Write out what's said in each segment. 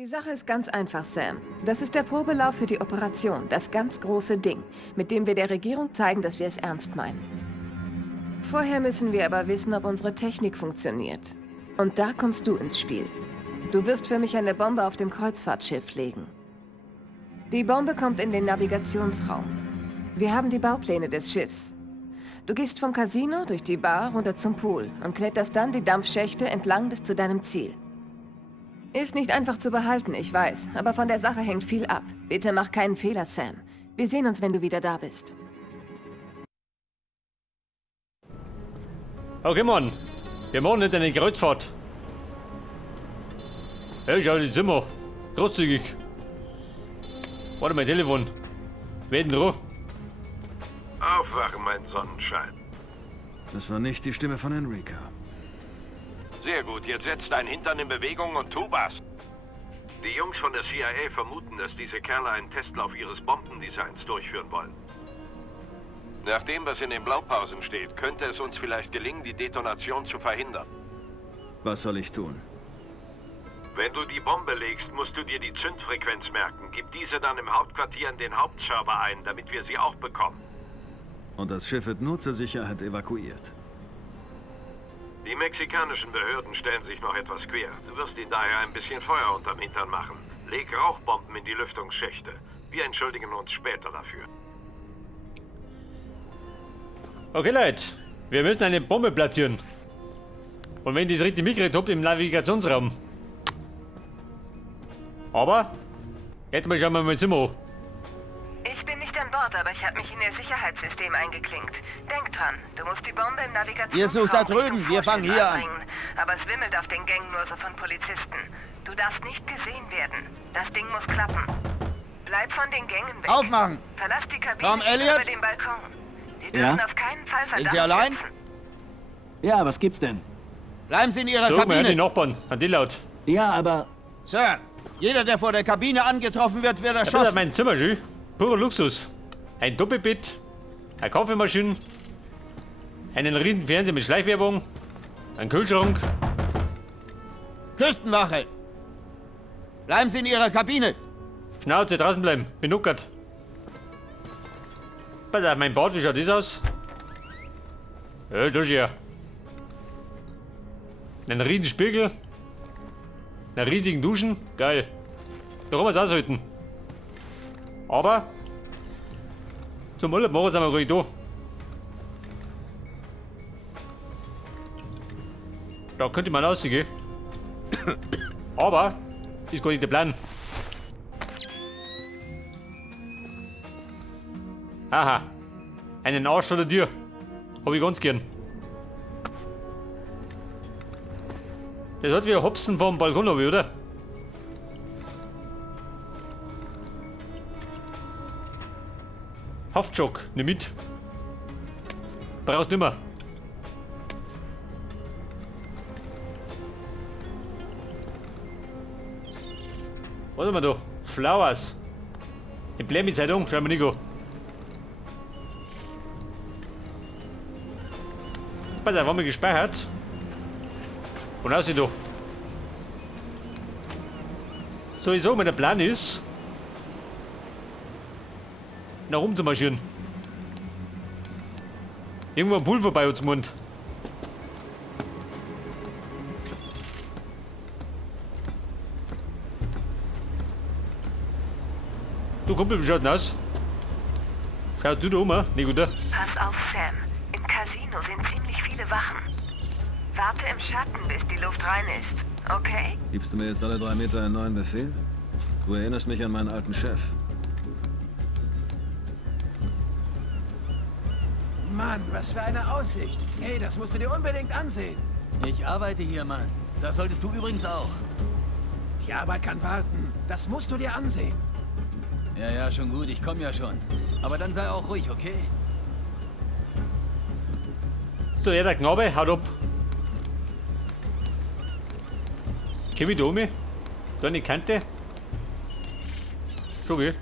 Die Sache ist ganz einfach, Sam. Das ist der Probelauf für die Operation, das ganz große Ding, mit dem wir der Regierung zeigen, dass wir es ernst meinen. Vorher müssen wir aber wissen, ob unsere Technik funktioniert. Und da kommst du ins Spiel. Du wirst für mich eine Bombe auf dem Kreuzfahrtschiff legen. Die Bombe kommt in den Navigationsraum. Wir haben die Baupläne des Schiffs. Du gehst vom Casino durch die Bar runter zum Pool und kletterst dann die Dampfschächte entlang bis zu deinem Ziel. Ist nicht einfach zu behalten, ich weiß, aber von der Sache hängt viel ab. Bitte mach keinen Fehler, Sam. Wir sehen uns, wenn du wieder da bist. Okay, Mann. Wir machen nicht eine Kreuzfahrt. Hey, schau, jetzt sind wir. Großzügig. Warte, mein Telefon. Wer denn dran? Aufwachen, mein Sonnenschein. Das war nicht die Stimme von Enrica. Sehr gut, jetzt setz dein Hintern in Bewegung und tu was. Die Jungs von der CIA vermuten, dass diese Kerle einen Testlauf ihres Bombendesigns durchführen wollen. Nach dem, was in den Blaupausen steht, könnte es uns vielleicht gelingen, die Detonation zu verhindern. Was soll ich tun? Wenn du die Bombe legst, musst du dir die Zündfrequenz merken. Gib diese dann im Hauptquartier in den Hauptserver ein, damit wir sie auch bekommen. Und das Schiff wird nur zur Sicherheit evakuiert. Die mexikanischen Behörden stellen sich noch etwas quer. Du wirst ihnen daher ein bisschen Feuer unterm Hintern machen. Leg Rauchbomben in die Lüftungsschächte. Wir entschuldigen uns später dafür. Okay, Leute. Wir müssen eine Bombe platzieren. Und wenn ich das richtig mitgekriegt habt, im Navigationsraum. Aber, jetzt mal schauen wir mal ins Zimmer. Ich bin nicht an Bord, aber ich habe mich in ihr Sicherheitssystem eingeklinkt. Denk dran, du musst die Bombe im Navigationsraum... Ihr sucht da drüben, wir fangen hier an. Aber es wimmelt auf den Gängen nur so von Polizisten. Du darfst nicht gesehen werden. Das Ding muss klappen. Bleib von den Gängen weg. Aufmachen! Verlass die Kabine Tom Elliot? über den Balkon. Die dürfen auf keinen Fall Verdacht Sind Sie allein? setzen. Ja, was gibt's denn? Bleiben Sie in Ihrer So, wir hören die Kabine. Nachbarn. An die laut. Ja, aber... Sir, jeder, der vor der Kabine angetroffen wird, wird Das ist erschossen. mein Zimmer, schön. Purer Luxus. Ein Doppelbett, eine Kaffeemaschine, einen riesen Fernseher mit Schleichwerbung, ein Kühlschrank. Küstenwache! Bleiben Sie in Ihrer Kabine. Schnauze, draußen bleiben, benuckert. Pass auf, mein Bad, wie schaut das aus? Ja, da ist ja. Einen riesen Spiegel, einen riesigen Duschen, geil. Da kann man es aushalten. Aber zum Urlaub machen sind wir ruhig da. Da könnte man rausgehen. Aber ist gar nicht der Plan. Aha. Einen Arsch vor der Tür. Hab ich ganz gern. Das hat wie ein Hopsen vom Balkon, oder? Haftschock, nimm mit. Braucht nimmer. Was haben wir da? Flowers. Emblemzeitung, schauen wir nicht an. Pass auf, haben wir gespeichert. Und aus da. So, ich sag mal, der Plan ist, nach oben zu marschieren. Irgendwo am Pool vorbei uns Mund. Du Kumpel, wie schaut denn aus? Schaut du da um, nicht gut, oder? Pass auf, Sam. Im Casino sind ziemlich viele Wachen. Warte im Schatten, bis die Luft rein ist. Okay? Gibst du mir jetzt alle 3 Meter einen neuen Befehl? Du erinnerst mich an meinen alten Chef. Mann, was für eine Aussicht. Hey, das musst du dir unbedingt ansehen. Ich arbeite hier, Mann. Das solltest du übrigens auch. Die Arbeit kann warten. Das musst du dir ansehen. Ja, ja, schon gut. Ich komme ja schon. Aber dann sei auch ruhig, okay? So, der Knabe, haut ab. Komm ich da um? Da eine Kante? Schon gell?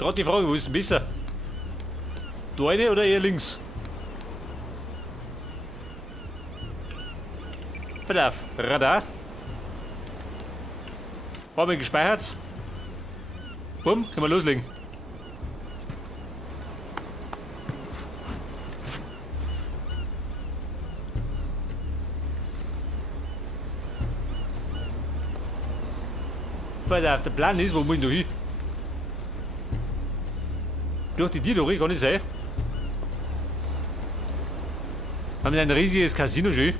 Gerade die Frage, wo ist denn besser? Du eine oder eher links? Pass auf, Radar. Haben wir gespeichert. Bumm, können wir loslegen. Pass auf, der Plan ist, wo muss ich noch hin? Durch die Tür durch, kann nicht sein. Haben wir ein riesiges Casino schon?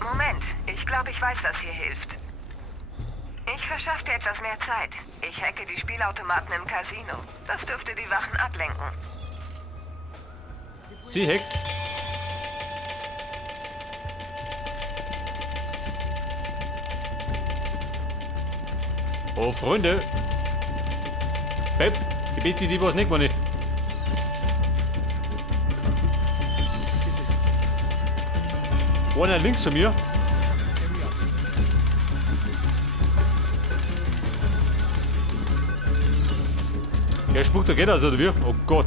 Moment, ich glaube, ich weiß, was hier hilft. Ich verschaffe dir etwas mehr Zeit. Ich hacke die Spielautomaten im Casino. Das dürfte die Wachen ablenken. Sie hackt. Oh, Freunde. Pep, ich bitte die was nicht, Mann. Einer links von mir. Der spuckt da geht also, oder wie? Oh Gott.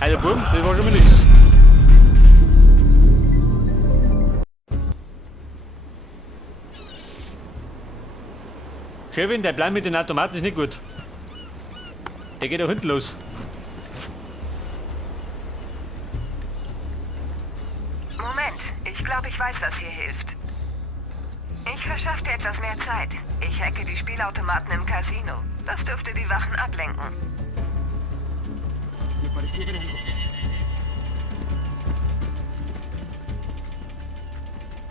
Alter Buben, das war schon mal nichts. Chefin, der Plan mit den Automaten ist nicht gut. Der geht da hinten los. Moment, ich glaube, ich weiß, was hier hilft. Ich verschaffe dir etwas mehr Zeit. Ich hacke die Spielautomaten im Casino. Das dürfte die Wachen ablenken.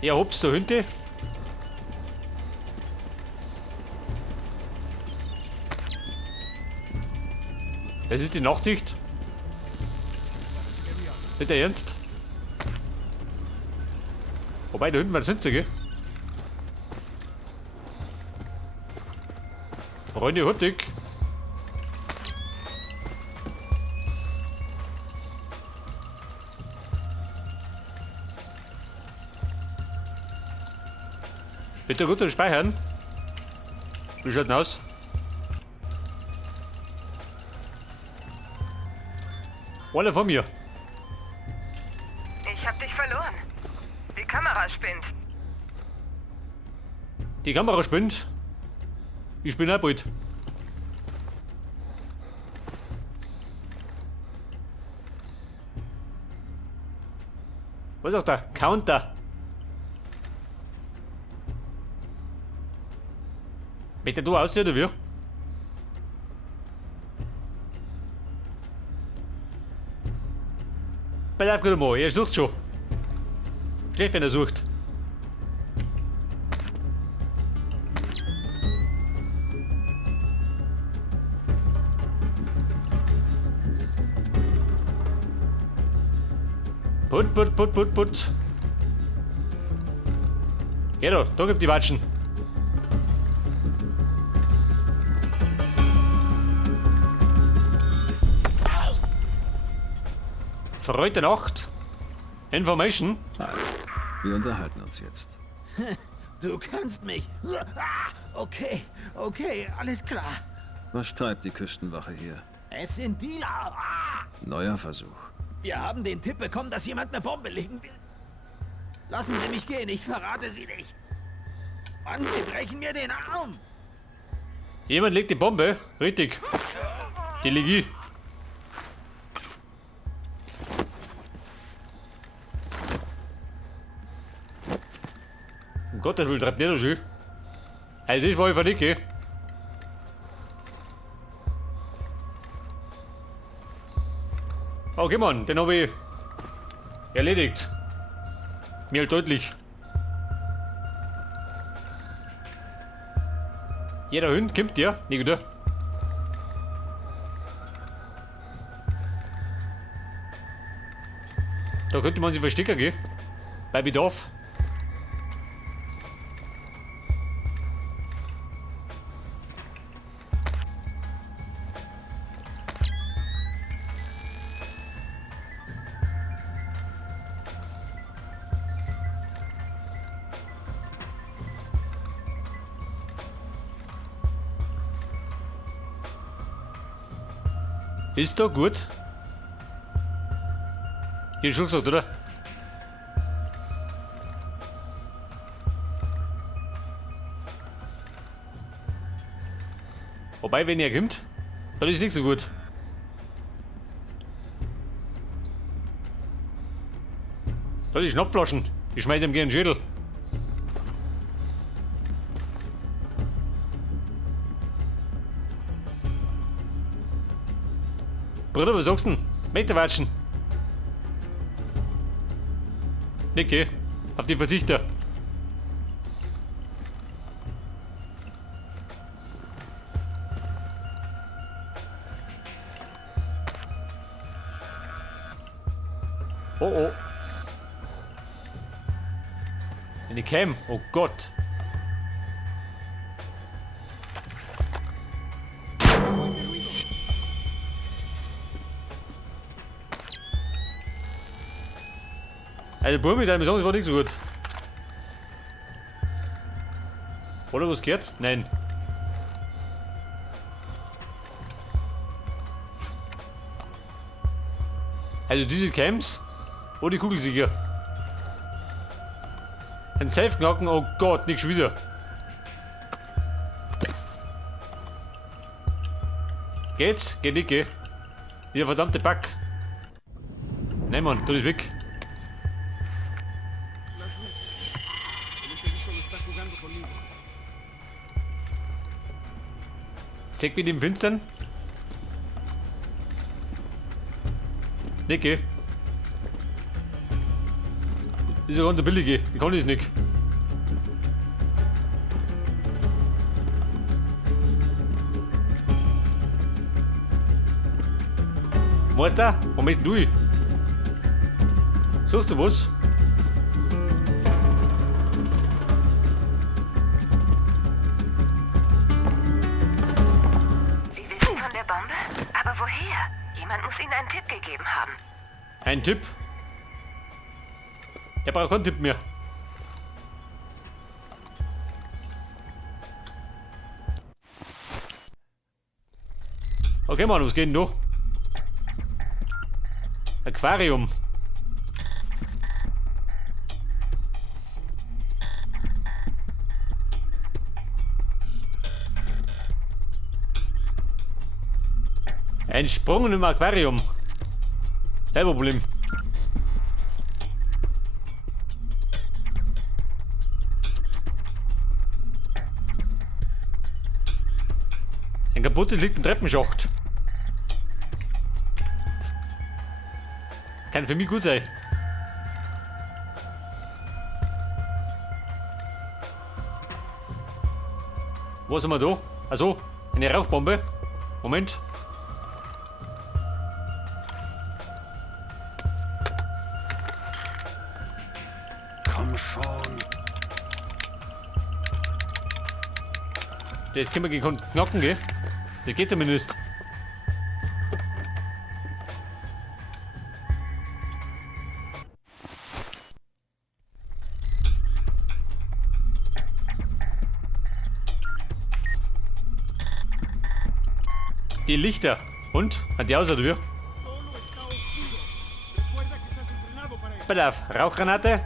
Ja, hops, so hinten. Das ist die Nachtsicht. Nicht der Ernst? Wobei, da hinten war das Hinze, gell? Freunde, hurtig. Bitte gut speichern. Wie schaut denn aus? Alle von mir. Ich hab dich verloren. Die Kamera spinnt. Die Kamera spinnt. Ich bin auch bald. Was sagt der? Counter. Mit der du aussehen oder wie? Pass auf, gut mal, er sucht schon. Schlecht, wenn er sucht. Put. Geh doch, da gibt die Watschen. Verreute Nacht. Information. Hi. Wir unterhalten uns jetzt. Du kannst mich. Okay, alles klar. Was treibt die Küstenwache hier? Es sind Dealer. Neuer Versuch. Wir haben den Tipp bekommen, dass jemand eine Bombe legen will. Lassen Sie mich gehen, ich verrate Sie nicht. Mann, Sie brechen mir den Arm. Jemand legt die Bombe. Richtig. Die Legie. Um Gottes Willen, treibt nicht so schön. Also das war einfach nicht, gell? Okay, Mann, den habe ich erledigt. Mir halt deutlich. Jeder Hund kommt ja, nicht oder? Da könnte man sich verstecken, gell? Bei Bedarf. Ist doch gut. Hier ist schon gesagt, oder? Wobei, wenn er kommt, dann ist nicht so gut. Da die Schnappflaschen. Ich schmeiß ihm gerne den Schädel. Bruder, was sagst du denn? Meter watschen. Nicke, auf die Verzichter. Oh oh. In die Cam, oh Gott. Also Burmi, deine Mission war nicht so gut. Oder was geht? Nein. Also diese Camps. Oh, die Kugelsieger. Ein Safe knacken, oh Gott, nicht schon wieder. Geht's? Geht nicht, geh. Dieser verdammte Bug. Nein, Mann, tu das weg. Zeig mit dem Finstern. Nicke. Ist ja ganz der billige. Ich kann das nicht. Martha, wo möchtest du? Suchst du was? Sie wissen von der Bombe? Aber woher? Jemand muss Ihnen einen Tipp gegeben haben. Ein Tipp? Er braucht keinen Tipp mehr. Okay, Mann, was geht denn da? Aquarium. Ein Sprung im Aquarium. Kein Problem. Ein kaputtes liegt im Treppenschacht. Kann für mich gut sein. Was haben wir da? Also, eine Rauchbombe. Moment. Komm schon. Das können wir knacken, gell? Das geht zumindest. Die Lichter. Und? Hat die außer Tür? Pass auf, Rauchgranate.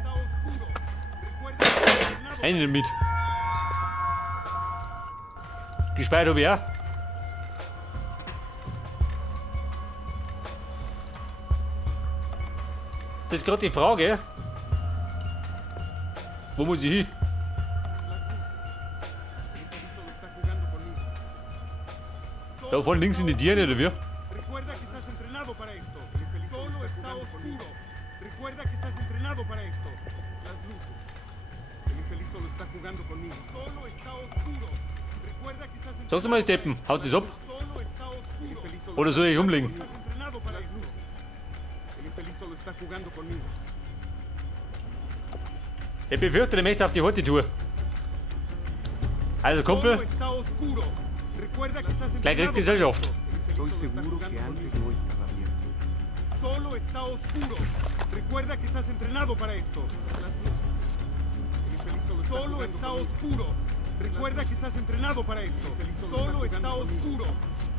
Eine mit. Gespeichert habe ich auch. Das ist gerade die Frage. Wo muss ich hin? Da vorne links in die Dirne, oder wie? Recuerda que estás entrenado para esto. Solo está oscuro. Recuerda que estás entrenado para esto. Las luces. El infeliz solo está jugando conmigo. Solo está oscuro. Recuerda que estás Sag dir mal, Steppen, haut das ab? Solo está oscuro. Oder soll ich umlegen? Estás entrenado para las luces. El infeliz solo está jugando conmigo. Ich befürchte, der möchte auf die Horte tun. Also, Kumpel, Solo está oscuro. Recuerda que estás gleich kriegt entrenado Gesellschaft. Estoy seguro que antes no estaba bien. Solo está oscuro. Recuerda que estás entrenado para esto. Las luces. El infeliz solo está oscuro. Recuerda que estás entrenado para esto. Solo está oscuro.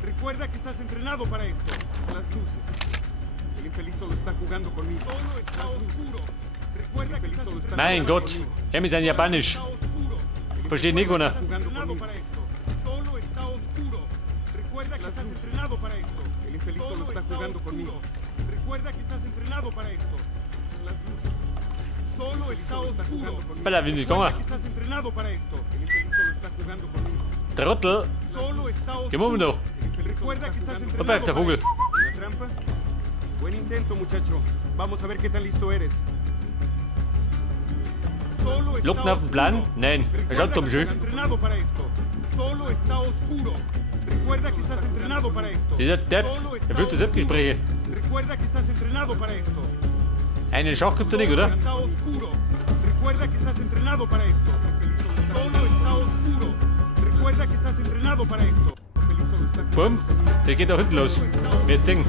Recuerda que estás entrenado para esto. Las luces. El infeliz solo está jugando conmigo. Solo está oscuro. Recuerda que el infeliz solo está Mein jugando Gott, conmigo. er mit seinem Japanisch. Está oscuro. Versteht nicht, Gunnar. Estás entrenado para esto. Solo está oscuro. Recuerda que estás entrenado para esto. El infeliz solo está jugando conmigo. Recuerda que estás entrenado para esto. Las luces. Solo está oscuro. Espera, wie nicht Recuerda gegangen. que estás entrenado para esto. El infeliz solo está jugando conmigo. Trottel. Solo está oscuro. ¿Qué momento? El infeliz Recuerda que estás entrenado Opa, der para Vogel. esto. ¿Una trampa? Buen intento, muchacho. Vamos a ver qué tan listo eres. Solo está Lookt nach dem Plan? oscuro. Nein, er Recuerda schaut dumm que schön. estás entrenado para esto. Solo está oscuro. Recuerda que estás entrenado para esto. Dieser Depp, Solo está er führt das oscuro. Selbstgespräche. Recuerda que estás entrenado para esto. Einen Schach gibt's da nicht, Solo oder? está oscuro. Recuerda que estás entrenado para esto. Solo está oscuro. Recuerda que estás entrenado para esto. Solo está Bumm, der geht da hinten los. Wir singen.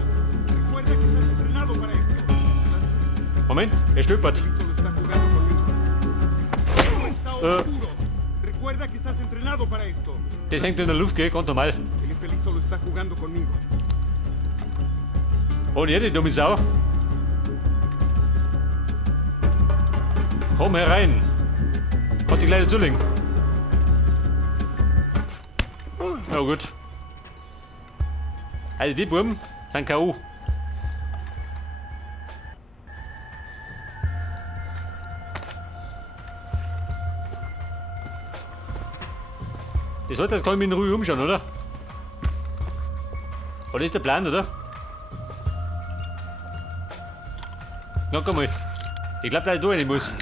Recuerda que estás entrenado para esto. Las luces. Moment, er stolpert. Solo está jugando conmigo. Solo está oscuro. Recuerda que estás entrenado para esto. Das hängt in der Luft, gell? Ganz normal. El infeliz solo está jugando conmigo. Oh, ne, die dumme Sau. Komm herein. Hat die kleine Zulling. Na gut. Also die Buben sind K.O. Ich sollte jetzt gar nicht in Ruhe umschauen, oder? Oder ist der Plan, oder? Na komm mal. Ich glaube, dass ich da rein muss.